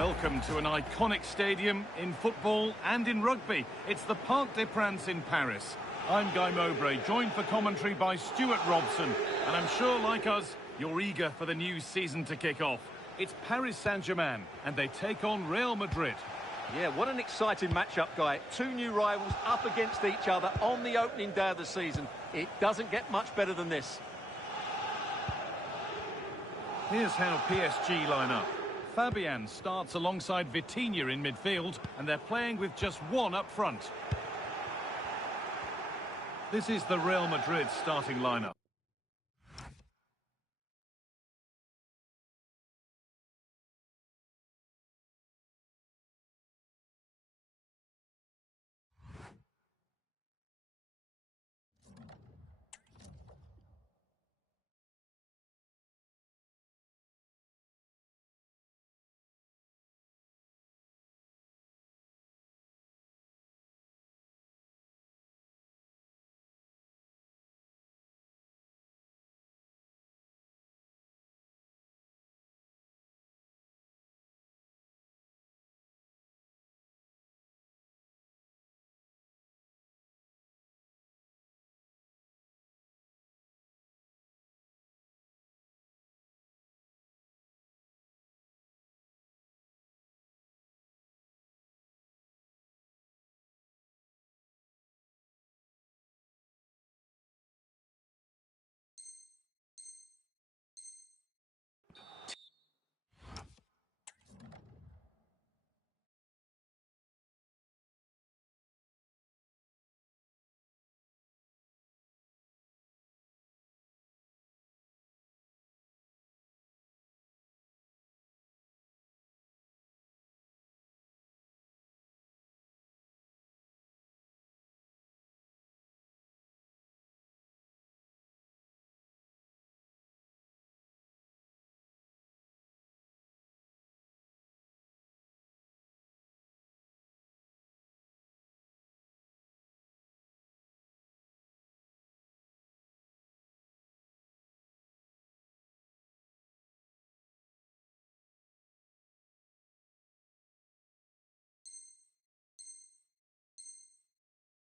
Welcome to an iconic stadium in football and in rugby. It's the Parc des Princes in Paris. I'm Guy Mowbray, joined for commentary by Stuart Robson. And I'm sure, like us, you're eager for the new season to kick off. It's Paris Saint-Germain, and they take on Real Madrid. Yeah, what an exciting matchup, Guy. Two new rivals up against each other on the opening day of the season. It doesn't get much better than this. Here's how PSG line up. Fabian starts alongside Vitinha in midfield, and they're playing with just one up front. This is the Real Madrid starting lineup.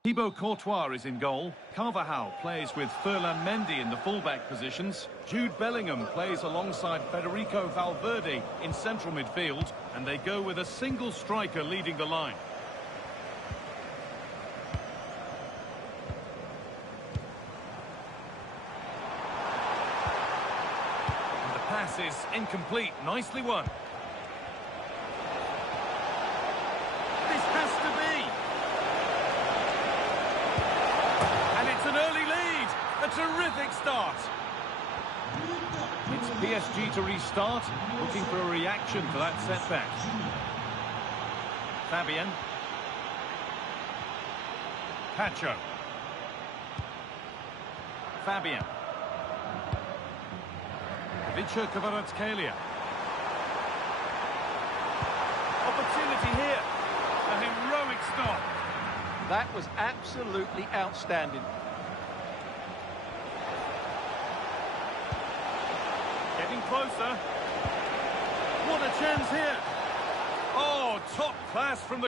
Thibaut Courtois is in goal. Carvajal plays with Ferland Mendy in the fullback positions. Jude Bellingham plays alongside Federico Valverde in central midfield. And they go with a single striker leading the line. And the pass is incomplete. Nicely won. This has to be. An early lead, a terrific start. It's PSG to restart, looking for a reaction to that setback. Fabian. Pacho. Fabian. Vicha Kvaratskhelia. Opportunity here. A heroic stop. That was absolutely outstanding. Getting closer. What a chance here. Oh, top class from the...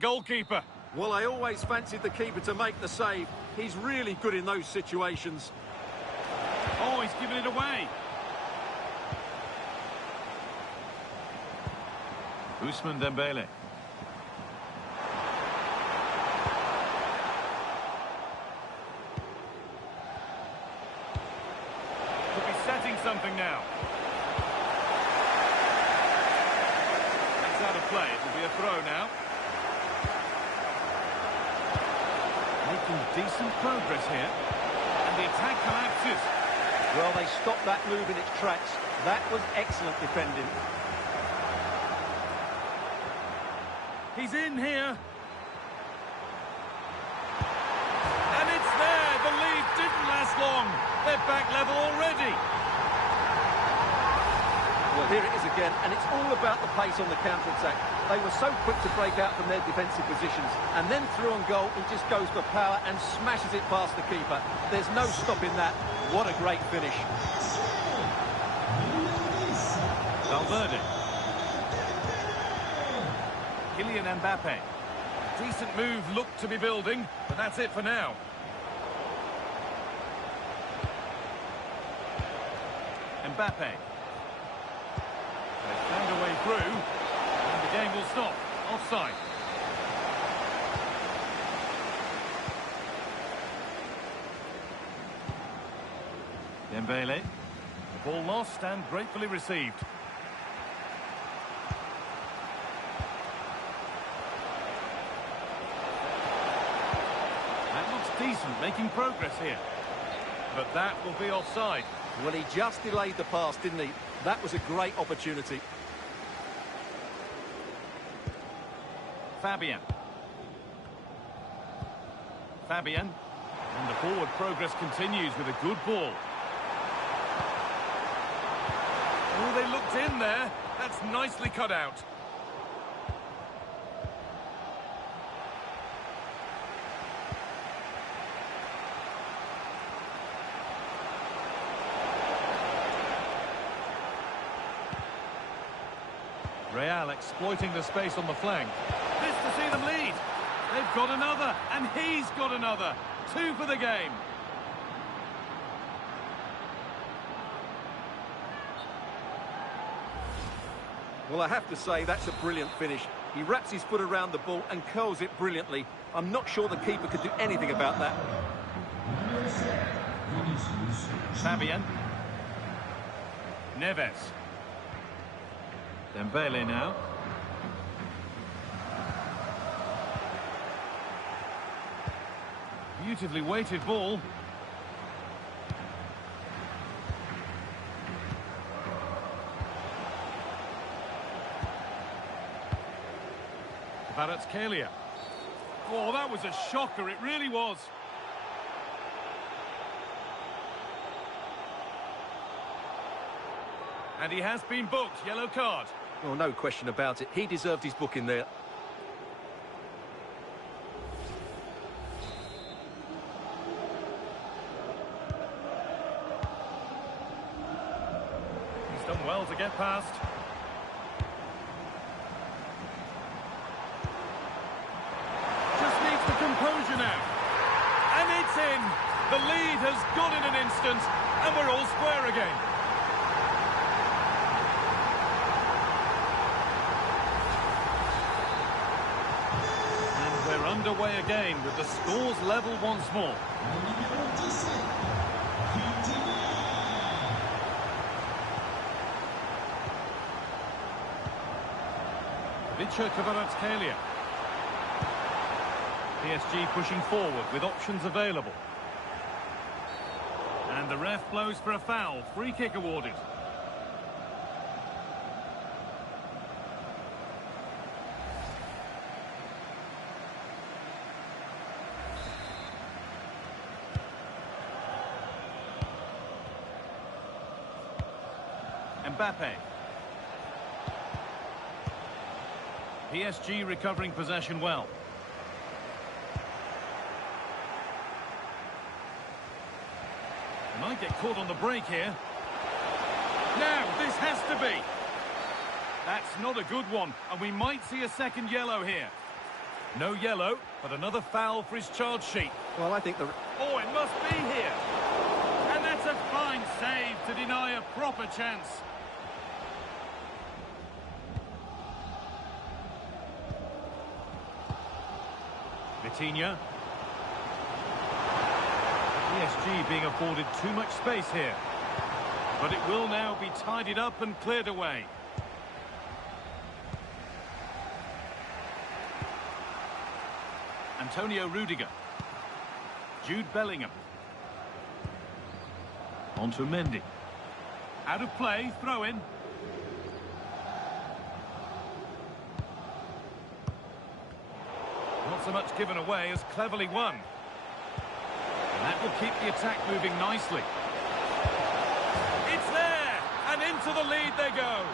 Goalkeeper. Well, I always fancied the keeper to make the save. He's really good in those situations. Oh, he's given it away. Ousmane Dembele. Could be setting something now. It's out of play. It'll be a throw now. Making decent progress here. And the attack collapses. Well, they stopped that move in its tracks. That was excellent defending. He's in here. And it's there. The lead didn't last long. They're back level already. Well, here it is again, and it's all about the pace on the counter-attack. They were so quick to break out from their defensive positions, and then through on goal, he just goes for power and smashes it past the keeper. There's no stopping that. What a great finish. Valverde. Kylian Mbappe. Decent move looked to be building, but that's it for now. Mbappe. They've found a way through, and the game will stop. Offside. Dembele. The ball lost and gratefully received. That looks decent, making progress here. But that will be offside. Well, he just delayed the pass, didn't he? That was a great opportunity. Fabian. And the forward progress continues with a good ball. Oh, they looked in there. That's nicely cut out. Real exploiting the space on the flank. This to see them lead. They've got another, and he's got another. 2 for the game. Well, I have to say, that's a brilliant finish. He wraps his foot around the ball and curls it brilliantly. I'm not sure the keeper could do anything about that. Fabian. Neves. Dembele now. Beautifully weighted ball. Kvaratskhelia. Oh, that was a shocker, it really was. And he has been booked, yellow card. Oh, no question about it. He deserved his booking there. He's done well to get past. Just needs the composure now. And it's in. The lead has gone in an instant, and we're all square again. Underway again with the scores level once more. Kvaratskhelia. PSG pushing forward with options available. And the ref blows for a foul. Free kick awarded. Mbappe. PSG recovering possession well. They might get caught on the break here. Now, this has to be. That's not a good one, and we might see a second yellow here. No yellow, but another foul for his charge sheet. Well, I think Oh, it must be here. And that's a fine save to deny a proper chance. Vitinha. PSG being afforded too much space here. But it will now be tidied up and cleared away. Antonio Rudiger. Jude Bellingham. On to Mendy. Out of play, throw in. Not so much given away as cleverly won. And that will keep the attack moving nicely. It's there! And into the lead they go.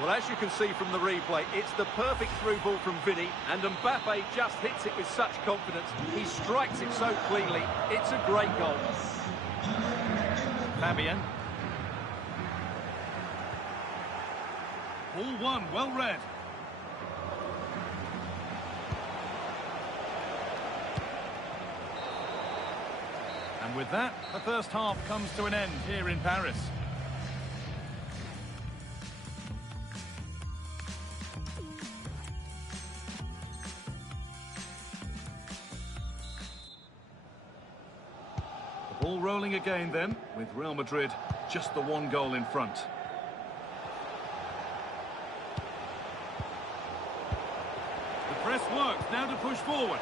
Well, as you can see from the replay, it's the perfect through ball from Vinny, and Mbappe just hits it with such confidence. He strikes it so cleanly. It's a great goal. Fabian. Ball one, well read. And with that, the first half comes to an end here in Paris. The ball rolling again then, with Real Madrid just the one goal in front. The press works, now to push forward.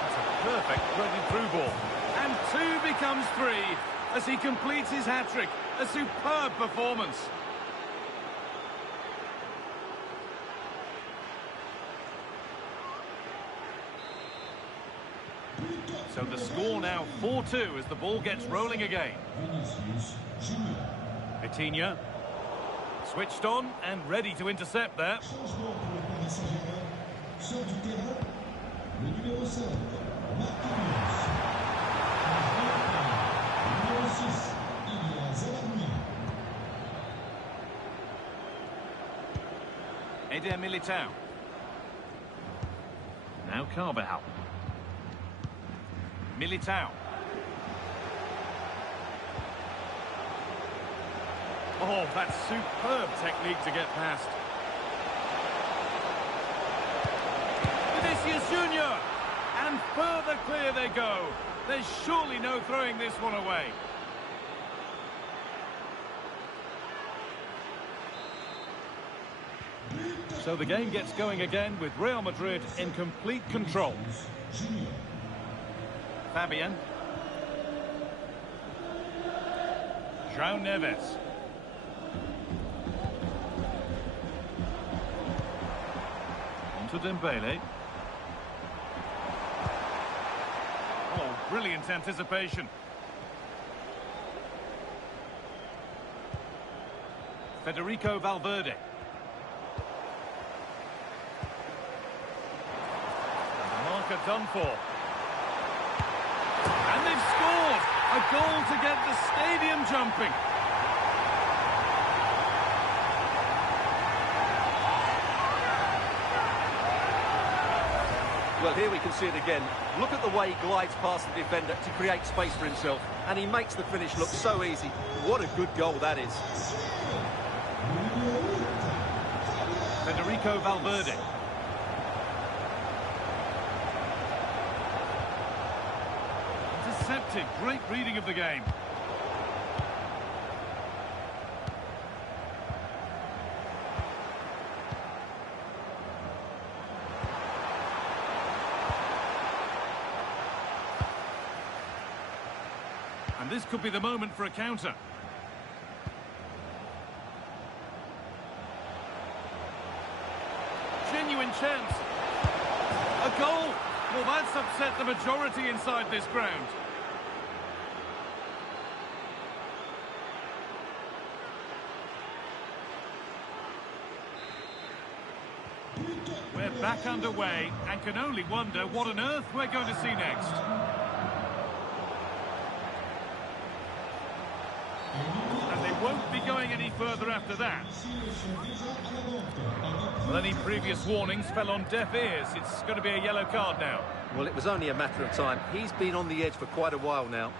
That's a perfect threaded through ball. And two becomes three as he completes his hat-trick. A superb performance. So the score now 4-2 as the ball gets rolling again. Vitinha. Switched on and ready to intercept there. Eder Militao. Now Carvajal. Militao. Oh, that's superb technique to get past. Vinicius Junior. And further clear they go. There's surely no throwing this one away. So the game gets going again with Real Madrid in complete control. Fabian. João Neves. On to Dembele. Oh, brilliant anticipation. Federico Valverde. Done for. And they've scored! A goal to get the stadium jumping. Well, here we can see it again. Look at the way he glides past the defender to create space for himself. And he makes the finish look so easy. What a good goal that is. Federico Valverde. Intercepted. Great reading of the game. And this could be the moment for a counter. Genuine chance. A goal. Well, that's upset the majority inside this ground. We're back underway and can only wonder what on earth we're going to see next. And they won't be going any further after that. Well, any previous warnings fell on deaf ears. It's going to be a yellow card now. Well, it was only a matter of time. He's been on the edge for quite a while now.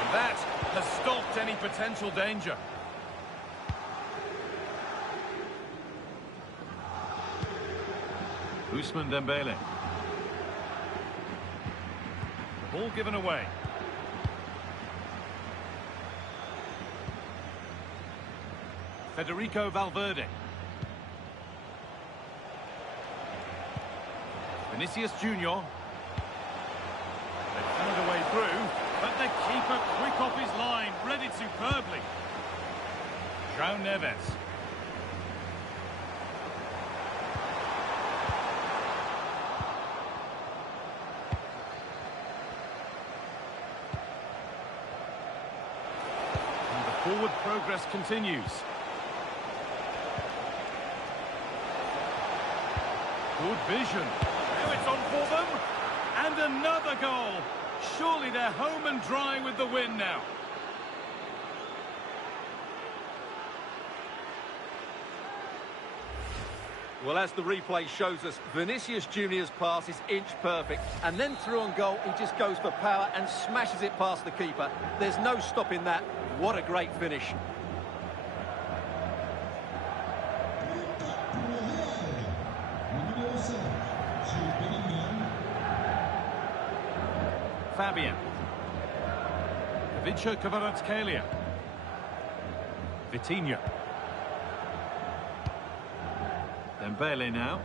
And that has stopped any potential danger. Ousmane Dembele. The ball given away. Federico Valverde. Vinicius Junior. They found a way through, but the keeper quick off his line, read it superbly. João Neves. And the forward progress continues. Good vision. Now it's on for them. And another goal. Surely they're home and dry with the win now. Well, as the replay shows us, Vinicius Junior's pass is inch perfect. And then through on goal, he just goes for power and smashes it past the keeper. There's no stopping that. What a great finish. Fabian. Vicha Kvaratskhelia. Vitinha. Dembele now.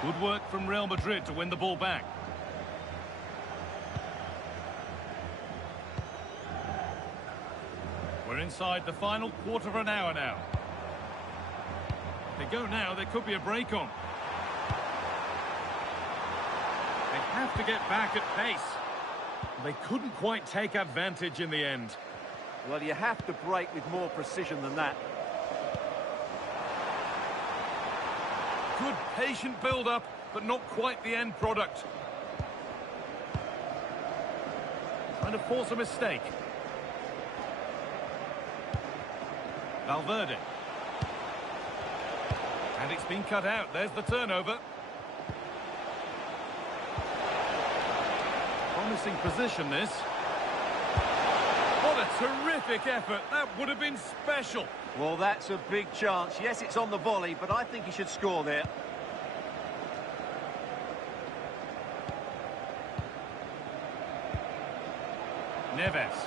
Good work from Real Madrid to win the ball back. We're inside the final quarter of an hour now. If they go now, there could be a break on. They have to get back at pace. They couldn't quite take advantage in the end. Well, you have to break with more precision than that. Good patient build-up, but not quite the end product. Trying to force a mistake. Valverde. And it's been cut out. There's the turnover. Promising position, this. What a terrific effort. That would have been special. Well, that's a big chance. Yes, it's on the volley, but I think he should score there. Neves.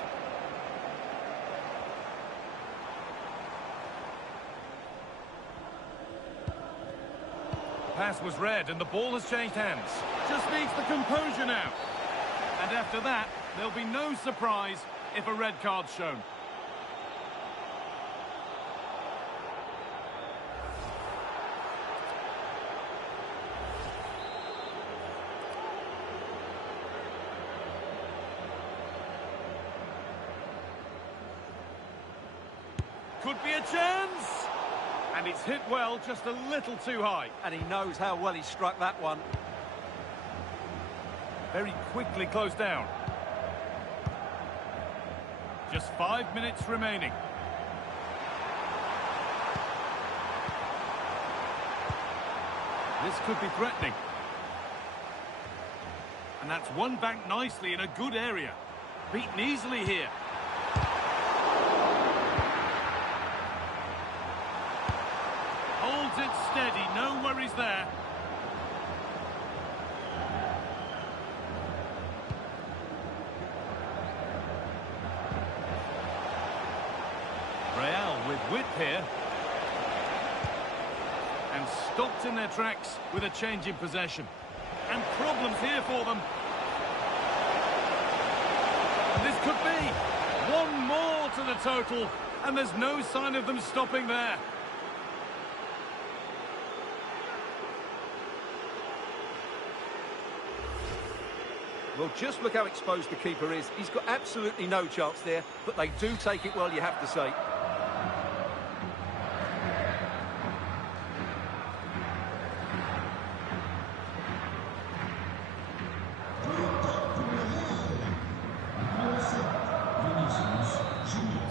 Pass was read and the ball has changed hands. Just needs the composure now. And after that, there'll be no surprise if a red card's shown. Could be a chance! And it's hit well, just a little too high. And he knows how well he struck that one. Very quickly closed down. Just 5 minutes remaining. This could be threatening. And that's won back nicely in a good area. Beaten easily here. Holds it steady, no worries there. Real with width here. And stopped in their tracks with a change in possession. And problems here for them. And this could be one more to the total. And there's no sign of them stopping there. Well, just look how exposed the keeper is. He's got absolutely no chance there, but they do take it well, you have to say.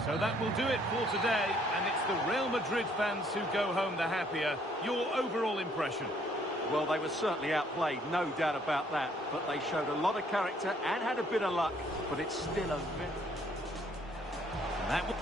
So that will do it for today, and it's the Real Madrid fans who go home the happier. Your overall impression? Well, they were certainly outplayed, no doubt about that. But they showed a lot of character and had a bit of luck. But it's still a bit... That will...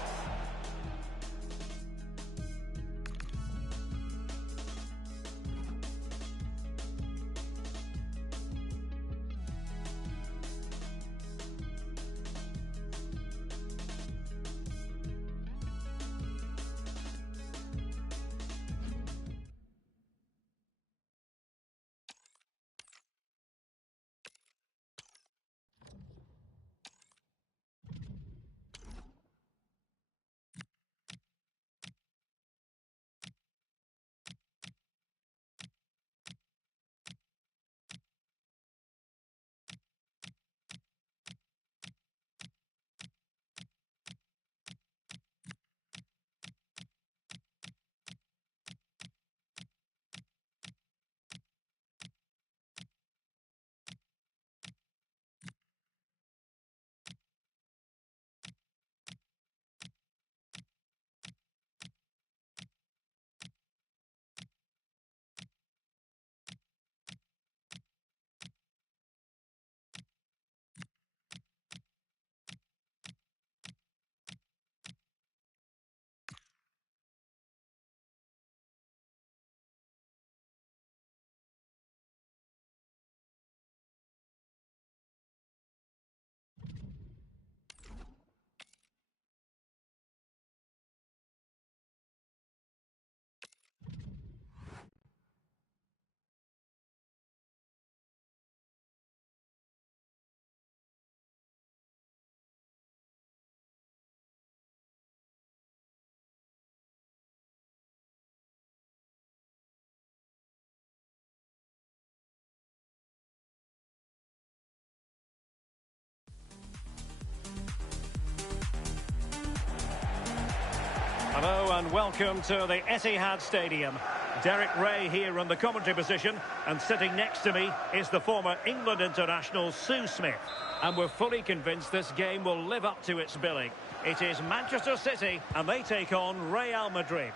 Hello and welcome to the Etihad Stadium. Derek Ray here on the commentary position, and sitting next to me is the former England international Sue Smith. And we're fully convinced this game will live up to its billing. It is Manchester City and they take on Real Madrid.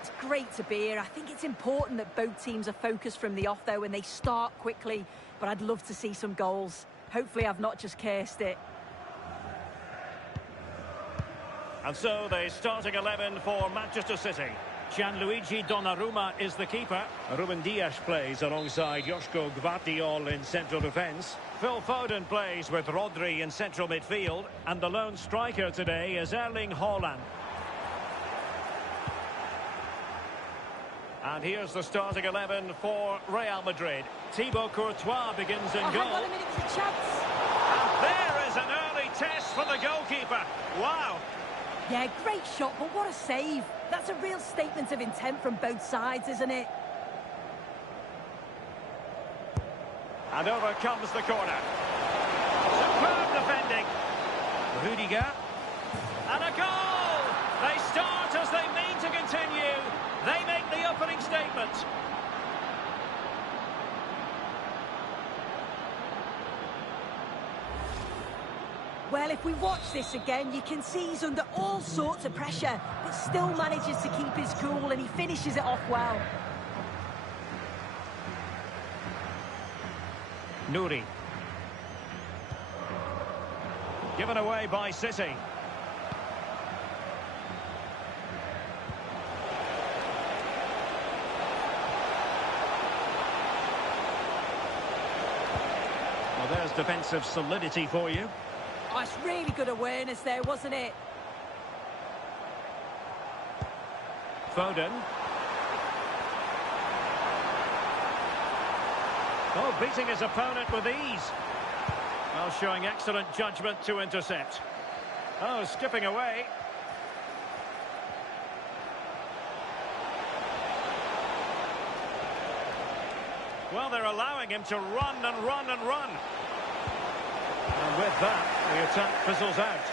It's great to be here. I think it's important that both teams are focused from the off though and they start quickly. But I'd love to see some goals. Hopefully I've not just cursed it. And so the starting 11 for Manchester City. Gianluigi Donnarumma is the keeper. Ruben Dias plays alongside Joško Gvardiol in central defence. Phil Foden plays with Rodri in central midfield. And the lone striker today is Erling Haaland. And here's the starting 11 for Real Madrid. Thibaut Courtois begins in goal. Hang on a minute, it's a chance. And there is an early test for the goalkeeper. Wow. Yeah, great shot, but what a save. That's a real statement of intent from both sides, isn't it? And over comes the corner. Superb defending. Rudiger. And a goal! They start as they mean to continue. They make the opening statement. Well, if we watch this again, you can see he's under all sorts of pressure, but still manages to keep his cool and he finishes it off well. Nouri. Given away by City. Well, there's defensive solidity for you. Oh, it's really good awareness there, wasn't it? Foden. Oh, beating his opponent with ease. Well, showing excellent judgment to intercept. Oh, skipping away. Well, they're allowing him to run and run and run. And with that, the attack fizzles out.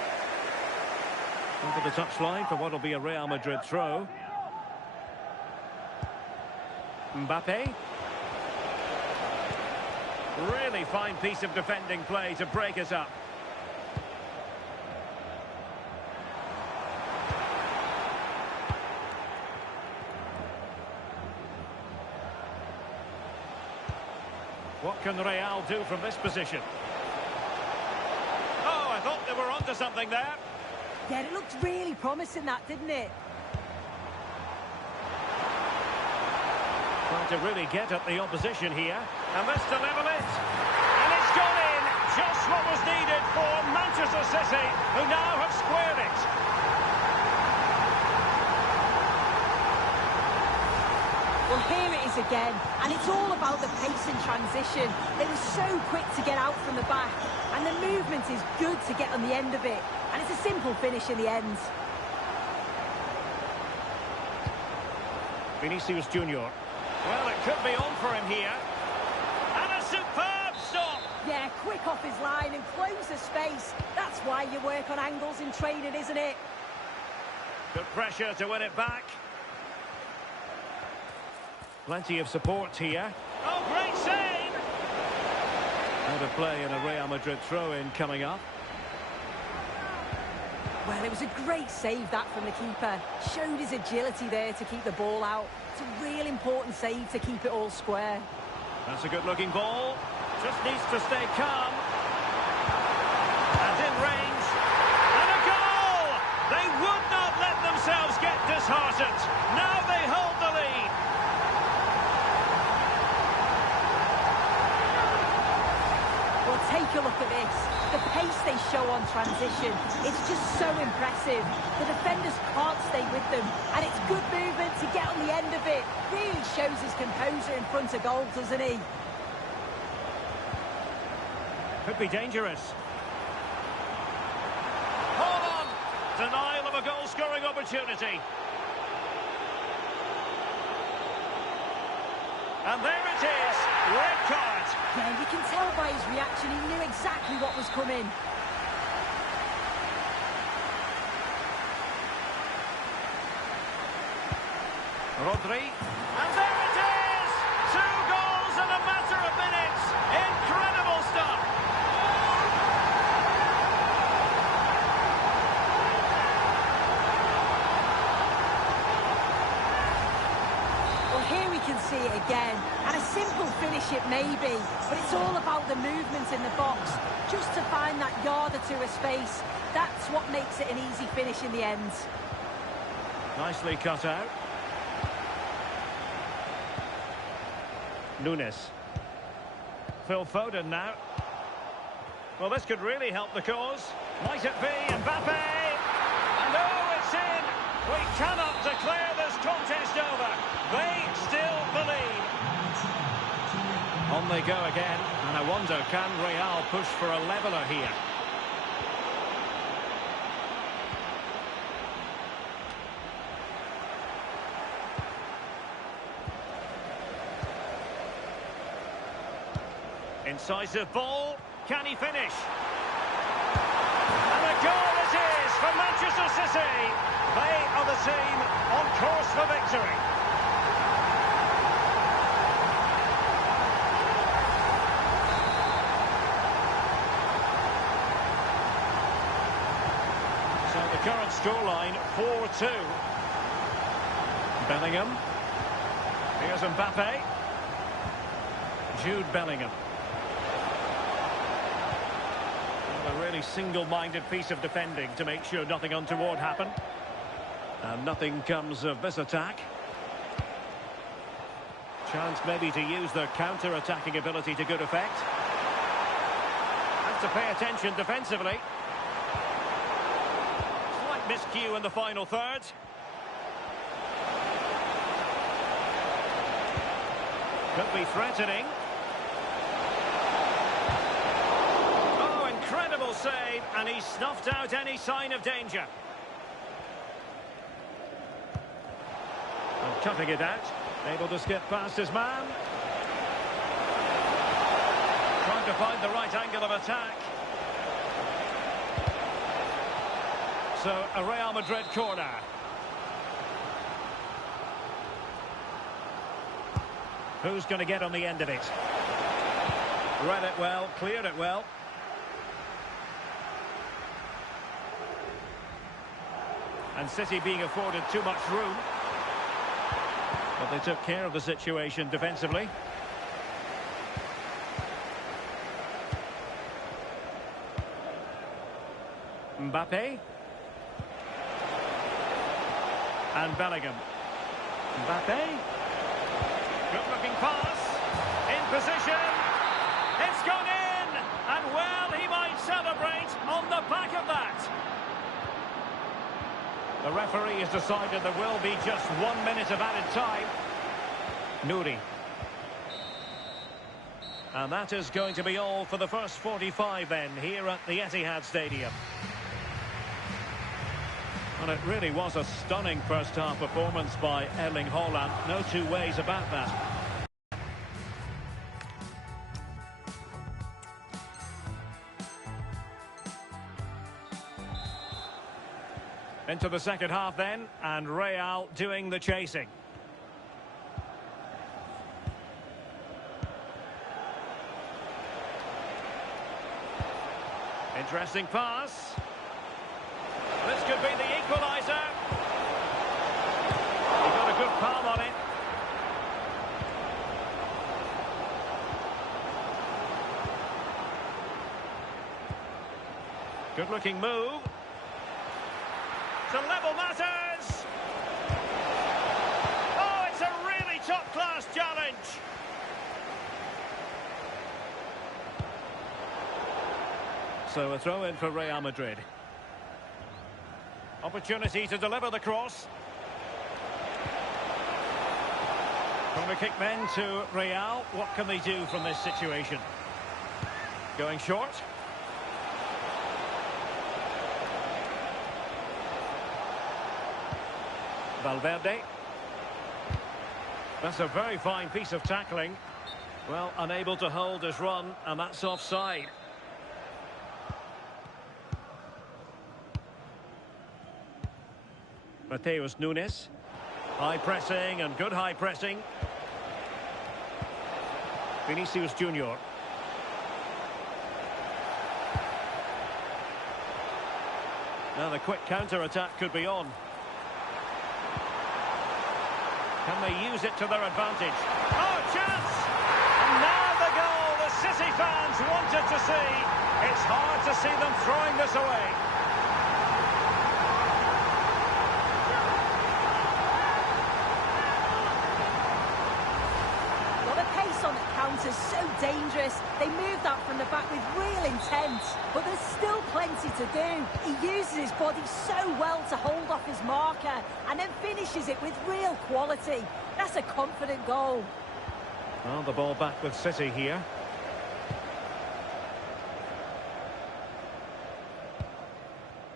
Over the touchline for what will be a Real Madrid throw. Mbappe. Really fine piece of defending play to break us up. What can Real do from this position? Oh, I thought they were onto something there. Yeah, it looked really promising, that, didn't it? Trying to really get at the opposition here. And this to level it. And it's gone in. Just what was needed for Manchester City, who now have squared it. Well, here it is again, and it's all about the pace and transition. They were so quick to get out from the back, and the movement is good to get on the end of it. And it's a simple finish in the end. Vinicius Junior. Well, it could be on for him here. And a superb stop. Yeah, quick off his line and close the space. That's why you work on angles in training, isn't it? Good pressure to win it back. Plenty of support here. Oh, great save! Out of play and a Real Madrid throw-in coming up. Well, it was a great save, that, from the keeper. Showed his agility there to keep the ball out. It's a real important save to keep it all square. That's a good-looking ball. Just needs to stay calm. And in range. And a goal! They would not let themselves get disheartened. Now they hold the lead. Well, take a look at this. The pace they show on transition, it's just so impressive. The defenders can't stay with them, and it's good movement to get on the end of it. Really shows his composure in front of goal, doesn't he? Could be dangerous. Hold on! Denial of a goal-scoring opportunity. And there it is, red card. Yeah, you can tell by his reaction he knew exactly what was coming. Rodri. And there it is! 2 goals in a matter of minutes. Incredible stuff. Well, here we can see it again. And a simple finish it may be, but it's all about the movement in the box. Just to find that yard or two of space. That's what makes it an easy finish in the end. Nicely cut out. Nunes. Phil Foden now. Well, this could really help the cause. Might it be Mbappe? And oh, it's in! We cannot declare this contest over. They still believe. On they go again. And I wonder, can Real push for a leveller here? Incisive ball. Can he finish? And a goal it is for Manchester City. They are the team on course for victory. So the current scoreline 4-2. Bellingham. Here's Mbappe. Jude Bellingham. A really single-minded piece of defending to make sure nothing untoward happened. And nothing comes of this attack. Chance maybe to use their counter-attacking ability to good effect. Have to pay attention defensively. Slight miscue in the final third. Could be threatening. Save, and he snuffed out any sign of danger. And cutting it out, able to skip past his man. Trying to find the right angle of attack. So, a Real Madrid corner. Who's going to get on the end of it? Read it well, cleared it well. And City being afforded too much room. But they took care of the situation defensively. Mbappe. And Bellingham. Mbappe. Good-looking pass. In position. It's gone in. And well, he might celebrate on the back of that. The referee has decided there will be just 1 minute of added time. Nouri. And that is going to be all for the first 45 then, here at the Etihad Stadium. And it really was a stunning first-half performance by Erling Haaland. No two ways about that. Into the second half then, and Real doing the chasing. Interesting pass. This could be the equaliser. He got a good palm on it. Good looking move. To level matters. Oh, it's a really top-class challenge. So a throw in for Real Madrid. Opportunity to deliver the cross. Corner kick then to Real. What can they do from this situation? Going short. Valverde. That's a very fine piece of tackling. Well, unable to hold his run, and that's offside. Mateus Nunes. High pressing and good high pressing. Vinicius Junior. Now the quick counter-attack could be on. Can they use it to their advantage? Oh, chance! And now the goal the City fans wanted to see. It's hard to see them throwing this away. Well, the pace on the counter's so dangerous. They move that from the back with real intent, but there's still plenty to do. He uses his body so well to hold off his marker and then finishes it with real quality. That's a confident goal. Well, the ball back with City here.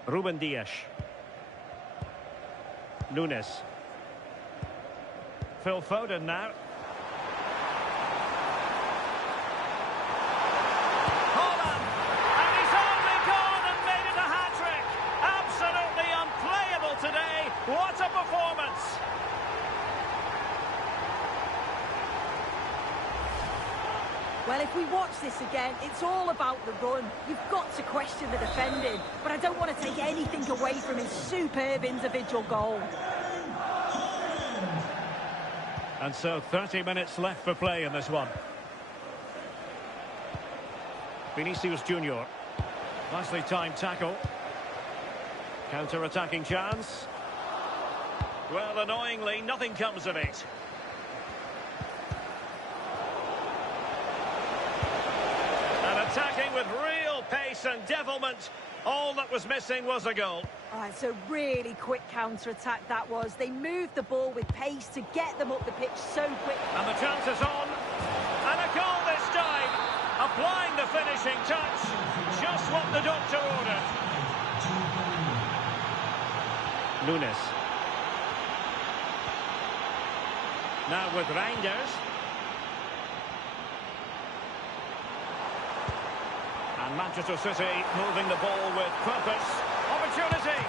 Ruben Dias. Nunes. Phil Foden now. Holland! And he's only gone and made it a hat-trick! Absolutely unplayable today! What a performance! Well, if we watch this again, it's all about the run. You've got to question the defending, but I don't want to take anything away from his superb individual goal. And so 30 minutes left for play in this one. Vinicius Junior. Nicely timed tackle. Counter-attacking chance. Well, annoyingly, nothing comes of it. Attacking with real pace and devilment. All that was missing was a goal. Oh, it's a really quick counter-attack that was. They moved the ball with pace to get them up the pitch so quick. And the chance is on. And a goal this time. Applying the finishing touch. Just what the doctor ordered. Nunes. Now with Reinders. And Manchester City moving the ball with purpose. Opportunity!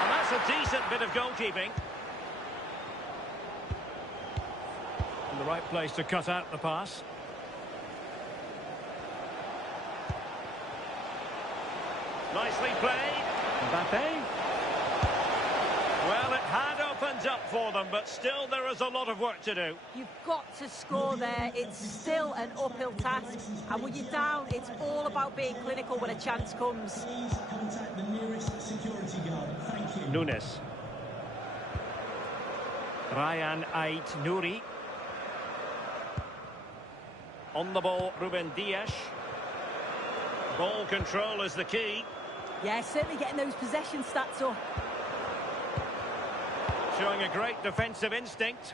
And that's a decent bit of goalkeeping. In the right place to cut out the pass. Nicely played. Mbappe. Well, it had opened up for them, but still there is a lot of work to do. You've got to score there. It's still an uphill task. And when you're down, it's all about being clinical when a chance comes. Nunes. Ryan Ait-Nouri. On the ball, Ruben Dias. Ball control is the key. Yeah, certainly getting those possession stats up. Showing a great defensive instinct.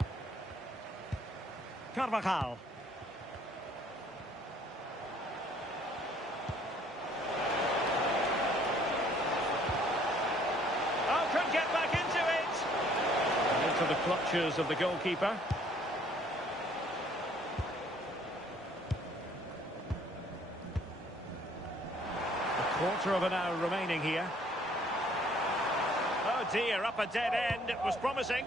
Carvajal. Oh, could get back into it. And into the clutches of the goalkeeper. A quarter of an hour remaining here. Oh dear, up a dead end. It was promising.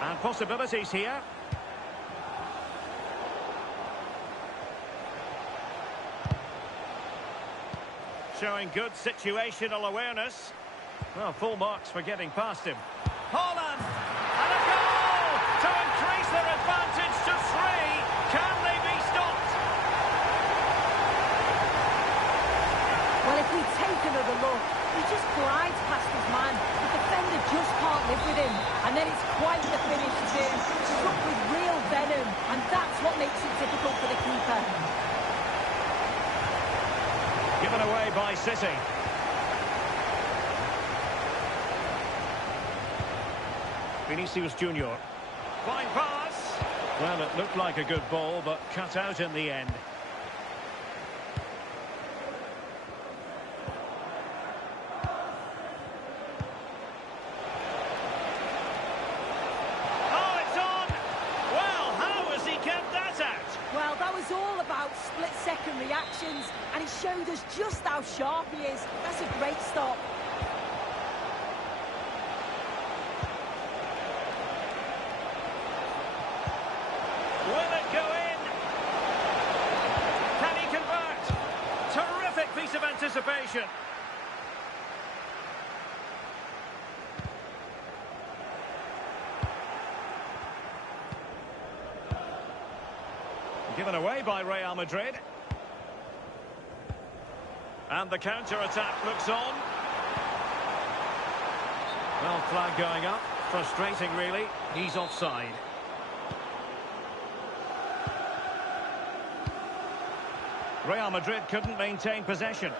And possibilities here. Showing good situational awareness. Well, full marks for getting past him. Holland! And a goal to increase their advantage to 3. Can they be stopped? Well, if we take another look, he just glides past his man. The defender just can't live with him. And then it's quite the finish too. Struck with real venom. And that's what makes it difficult for the keeper. Given away by City. Vinicius Junior. Fine pass. Well, it looked like a good ball, but cut out in the end. Oh, it's on! Well, how has he kept that out? Well, that was all about split-second reactions, and he showed us just how sharp he is. That's a great stop. Given away by Real Madrid. And the counter-attack looks on. Well, flag going up. Frustrating, really. He's offside. Real Madrid couldn't maintain possession.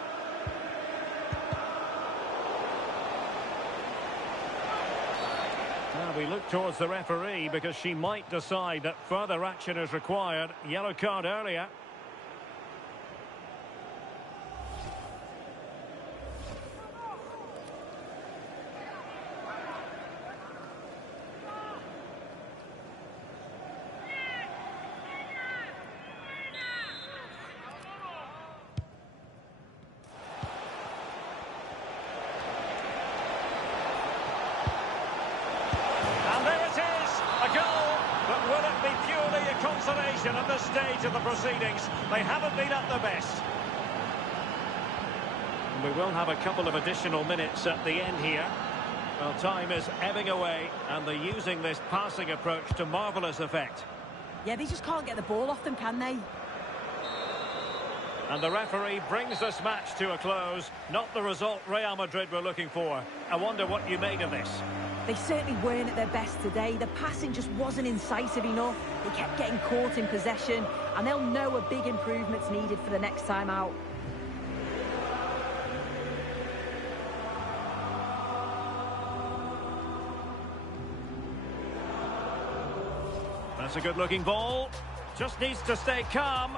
Now we look towards the referee because she might decide that further action is required. Yellow card earlier. Consolation at this stage of the proceedings. They haven't been at their best. And we will have a couple of additional minutes at the end here. Well, time is ebbing away, and they're using this passing approach to marvellous effect. Yeah, they just can't get the ball off them, can they? And the referee brings this match to a close. Not the result Real Madrid were looking for. I wonder what you made of this. They certainly weren't at their best today. The passing just wasn't incisive enough. They kept getting caught in possession, and they'll know a big improvement's needed for the next time out. That's a good-looking ball. Just needs to stay calm.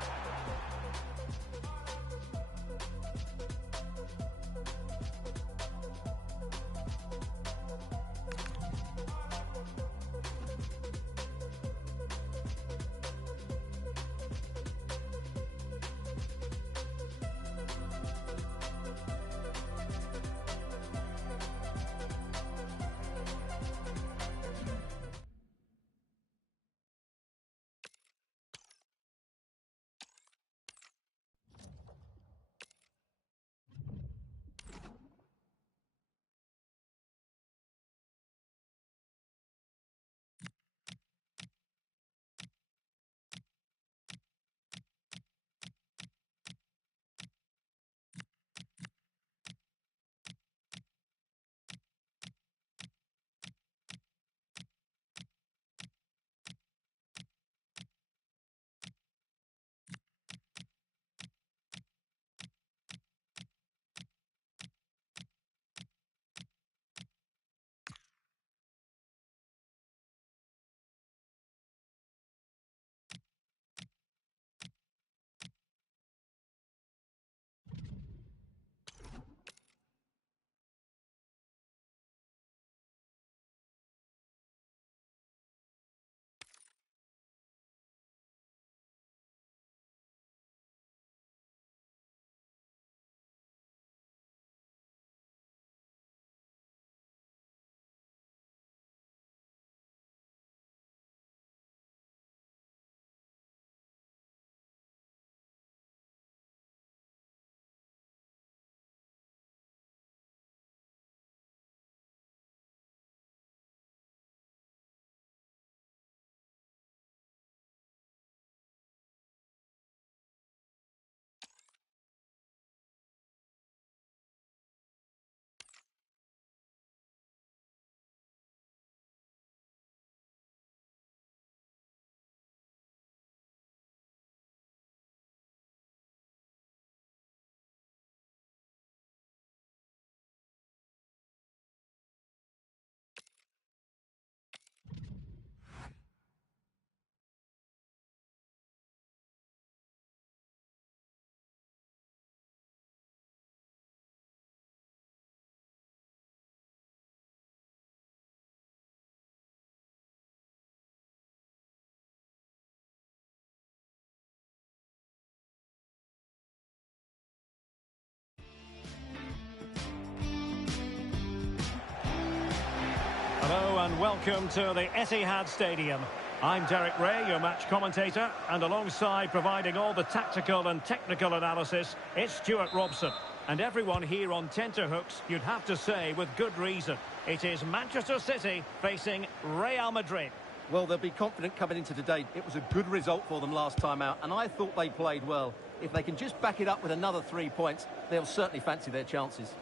Hello and welcome to the Etihad Stadium. I'm Derek Ray, your match commentator, and alongside providing all the tactical and technical analysis, it's Stuart Robson. And everyone here on tenterhooks, you'd have to say with good reason. It is Manchester City facing Real Madrid. Well, they'll be confident coming into today. It was a good result for them last time out, and I thought they played well. If they can just back it up with another 3 points, they'll certainly fancy their chances.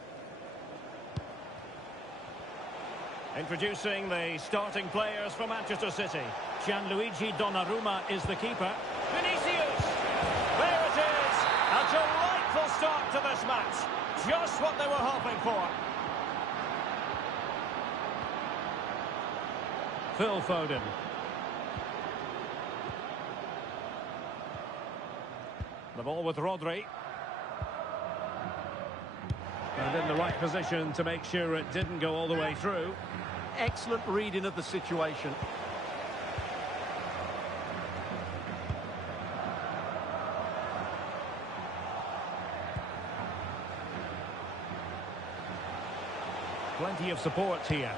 Introducing the starting players for Manchester City. Gianluigi Donnarumma is the keeper. Vinicius! There it is! A delightful start to this match. Just what they were hoping for. Phil Foden. The ball with Rodri. And in the right position to make sure it didn't go all the way through. Excellent reading of the situation. Plenty of support here.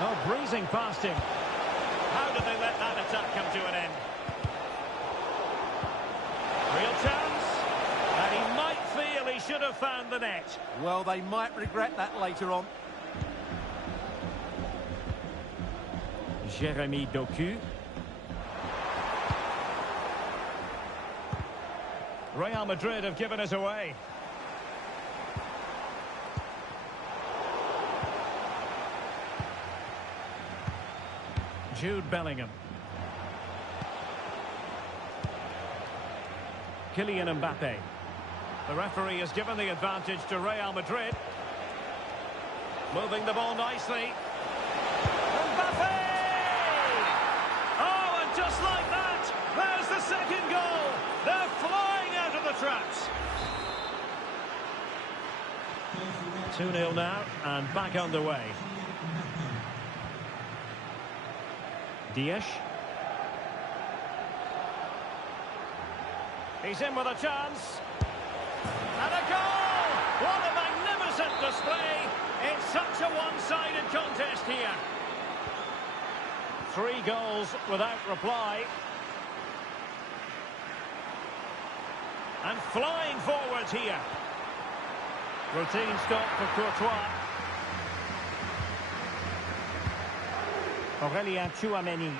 Oh, breezing past him. How did they let that attack come to an end? Real chance. And he might feel he should have found the net. Well, they might regret that later on. Jeremy Doku. Real Madrid have given us away. Jude Bellingham. Kylian Mbappe. The referee has given the advantage to Real Madrid. Moving the ball nicely. Mbappe! Oh, and just like that, there's the second goal. They're flying out of the traps. 2-0 now, and back underway. Diaz. He's in with a chance. And a goal! What a magnificent display. It's such a one-sided contest here. 3 goals without reply. And flying forwards here. Routine stop for Courtois. Aurélien Tchouameni.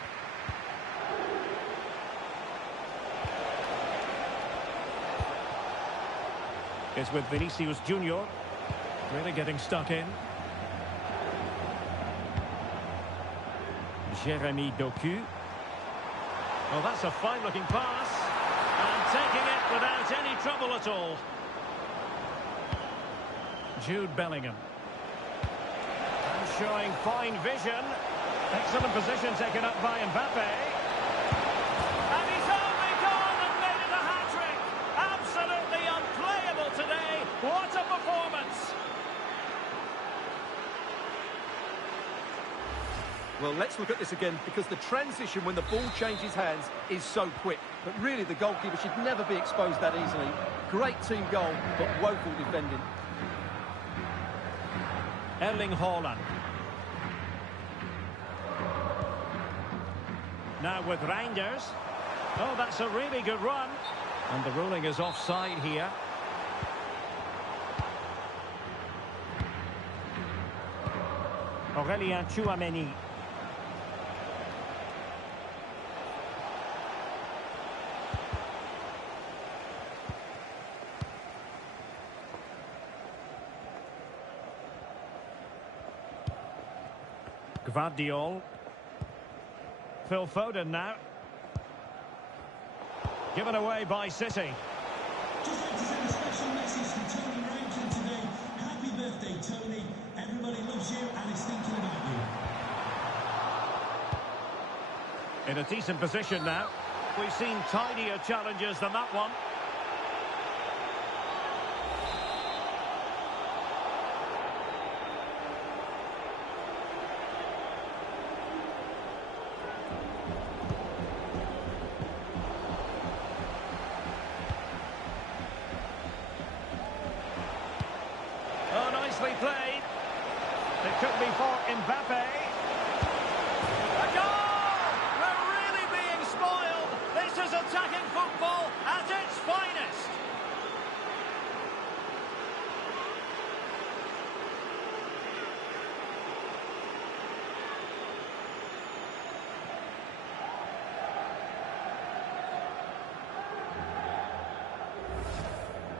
Is with Vinicius Junior. Really getting stuck in. Jeremy Doku. Oh, that's a fine-looking pass. And taking it without any trouble at all. Jude Bellingham. And showing fine vision. Excellent position taken up by Mbappe. And he's only gone and made it a hat-trick. Absolutely unplayable today. What a performance. Well, let's look at this again, because the transition when the ball changes hands is so quick. But really, the goalkeeper should never be exposed that easily. Great team goal, but woeful defending. Erling Haaland. Now with Reinders. Oh, that's a really good run. And the ruling is offside here. Aurélien Tchouameni. Gvardiol. Phil Foden now. Given away by City. Just like to send a special message to Tony Rankin today. Happy birthday, Tony. Everybody loves you and is thinking about you. In a decent position now. We've seen tidier challenges than that one. Oh, nicely played. It could be for Mbappe. A goal! We're really being spoiled. This is attacking football at its finest.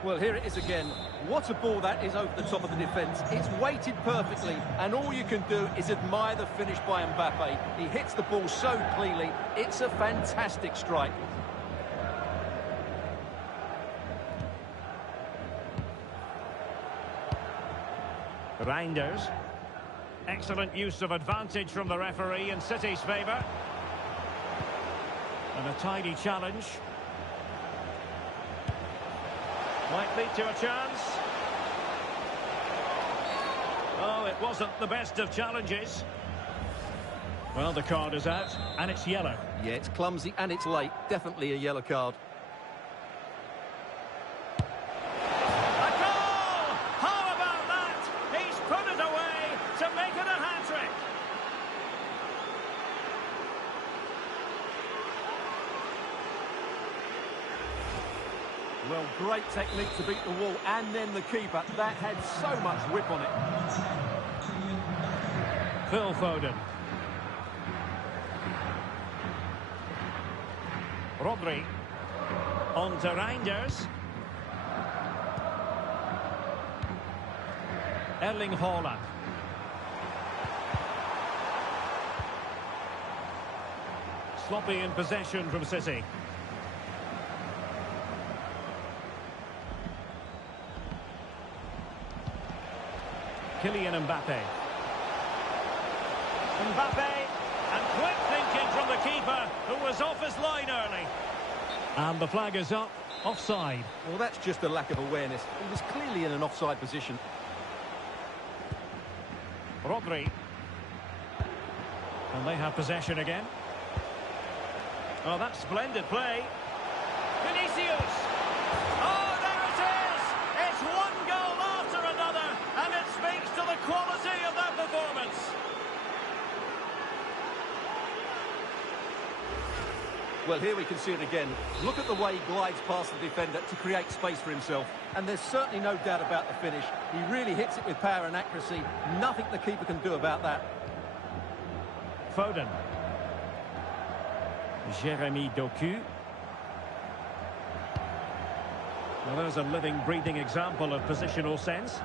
Well, here it is again. What a ball that is over the top of the defence. It's weighted perfectly, and all you can do is admire the finish by Mbappe. He hits the ball so cleanly. It's a fantastic strike. Reinders. Excellent use of advantage from the referee in City's favour. And a tidy challenge. Might lead to a chance. Oh, it wasn't the best of challenges. Well, the card is out, and it's yellow. Yeah, it's clumsy and it's late. Definitely a yellow card. A goal! How about that? He's put it away to make it a hat-trick. Well, great technique to beat the wall, and then the keeper. That had so much whip on it. Phil Foden. Rodri. On to Reinders. Erling Haaland. Sloppy in possession from City. Kylian Mbappe. Mbappe, and quick thinking from the keeper, who was off his line early. And the flag is up, offside. Well, that's just a lack of awareness. He was clearly in an offside position. Rodri. And they have possession again. Oh, that's splendid play. Vinicius. Oh, there it is! It's one goal after another, and it speaks to the quality of that performance. Well, here we can see it again. Look at the way he glides past the defender to create space for himself. And there's certainly no doubt about the finish. He really hits it with power and accuracy. Nothing the keeper can do about that. Foden. Jeremy Doku. Well, there's a living, breathing example of positional sense.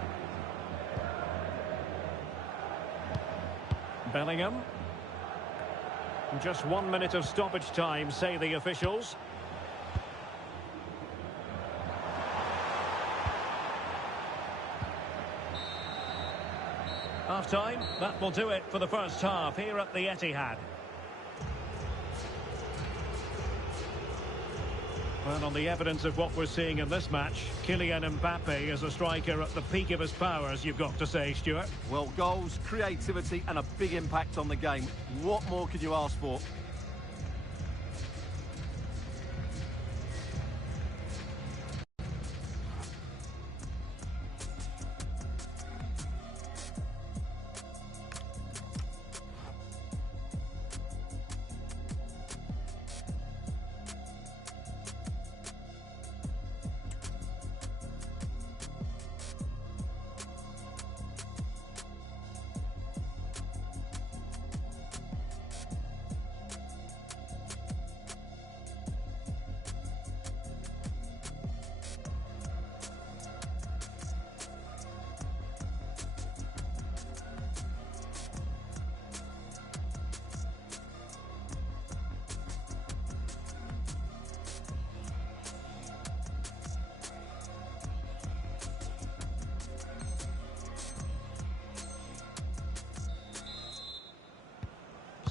Bellingham. Just 1 minute of stoppage time, say the officials. Half time, that will do it for the first half here at the Etihad. Well, on the evidence of what we're seeing in this match, Kylian Mbappe is a striker at the peak of his powers, you've got to say, Stuart. Well, goals, creativity and a big impact on the game. What more could you ask for?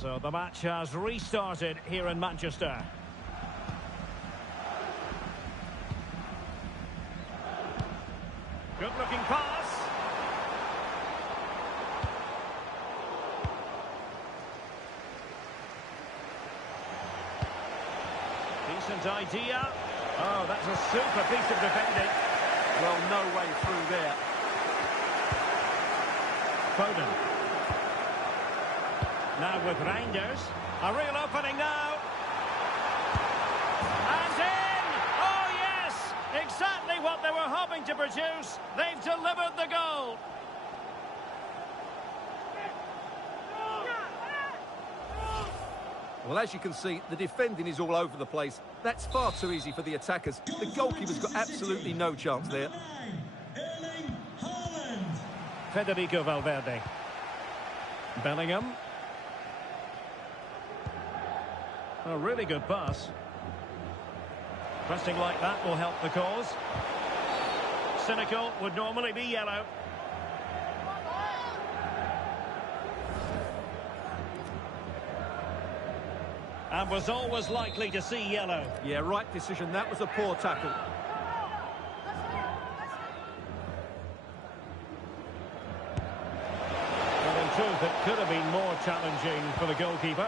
So the match has restarted here in Manchester. Good-looking pass. Decent idea. Oh, that's a super piece of defending. Well, no way through there. Foden. Now with Reinders. A real opening now. And in! Oh, yes! Exactly what they were hoping to produce. They've delivered the goal. Well, as you can see, the defending is all over the place. That's far too easy for the attackers. The goalkeeper's got absolutely no chance there. Federico Valverde. Bellingham. A really good pass. Pressing like that will help the cause. Cynical would normally be yellow. And was always likely to see yellow. Yeah, right decision. That was a poor tackle. Well, in truth, it could have been more challenging for the goalkeeper.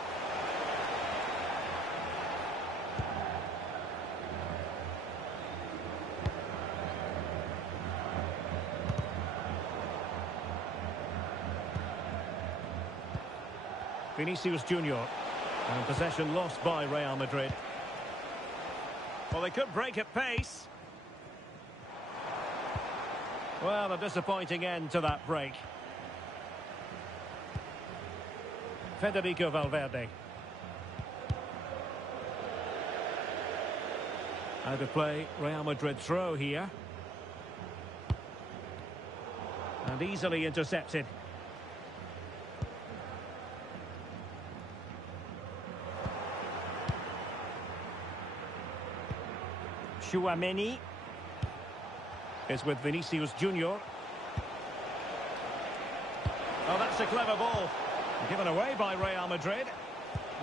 Vinicius Junior. And possession lost by Real Madrid. Well, they could break at pace. Well, a disappointing end to that break. Federico Valverde. Out of play, Real Madrid throw here. And easily intercepted. Chouameni is with Vinicius Junior. Oh, that's a clever ball. Given away by Real Madrid.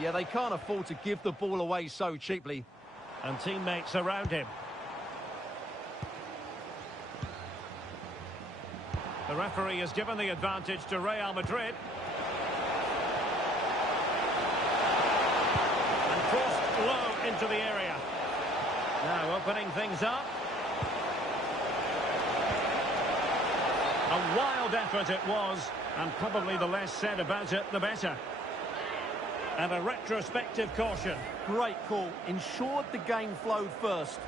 Yeah, they can't afford to give the ball away so cheaply. And teammates around him. The referee has given the advantage to Real Madrid. And crossed low into the area. Now opening things up. A wild effort it was, and probably the less said about it, the better. And a retrospective caution. Great call. Ensured the game flowed first.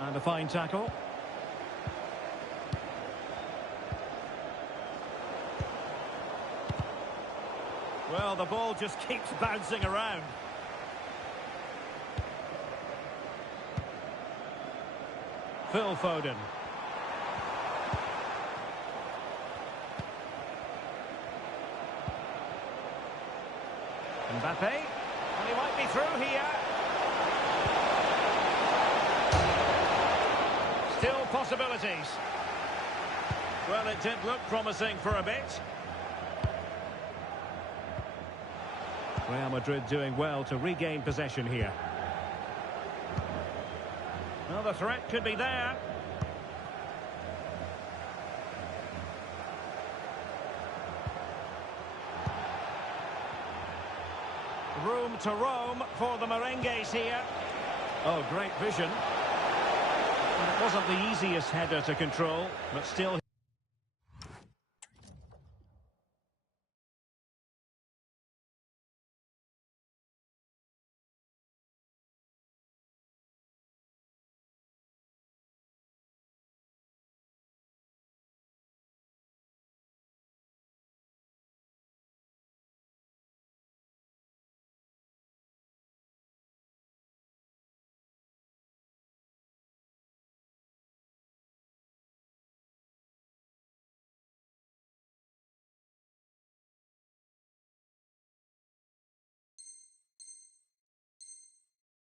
And a fine tackle. Well, the ball just keeps bouncing around. Phil Foden. Mbappe. And he might be through here. Still possibilities. Well, it did look promising for a bit. Real Madrid doing well to regain possession here. Well, the threat could be there. Room to roam for the Merengues here. Oh, great vision. And it wasn't the easiest header to control, but still...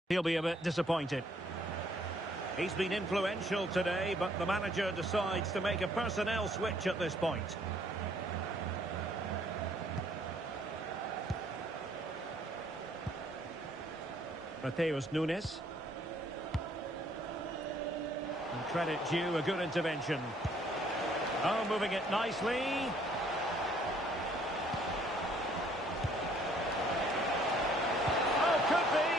He'll be a bit disappointed. He's been influential today, but the manager decides to make a personnel switch at this point. Mateus Nunes. And credit due, a good intervention. Oh, moving it nicely. Oh, could be.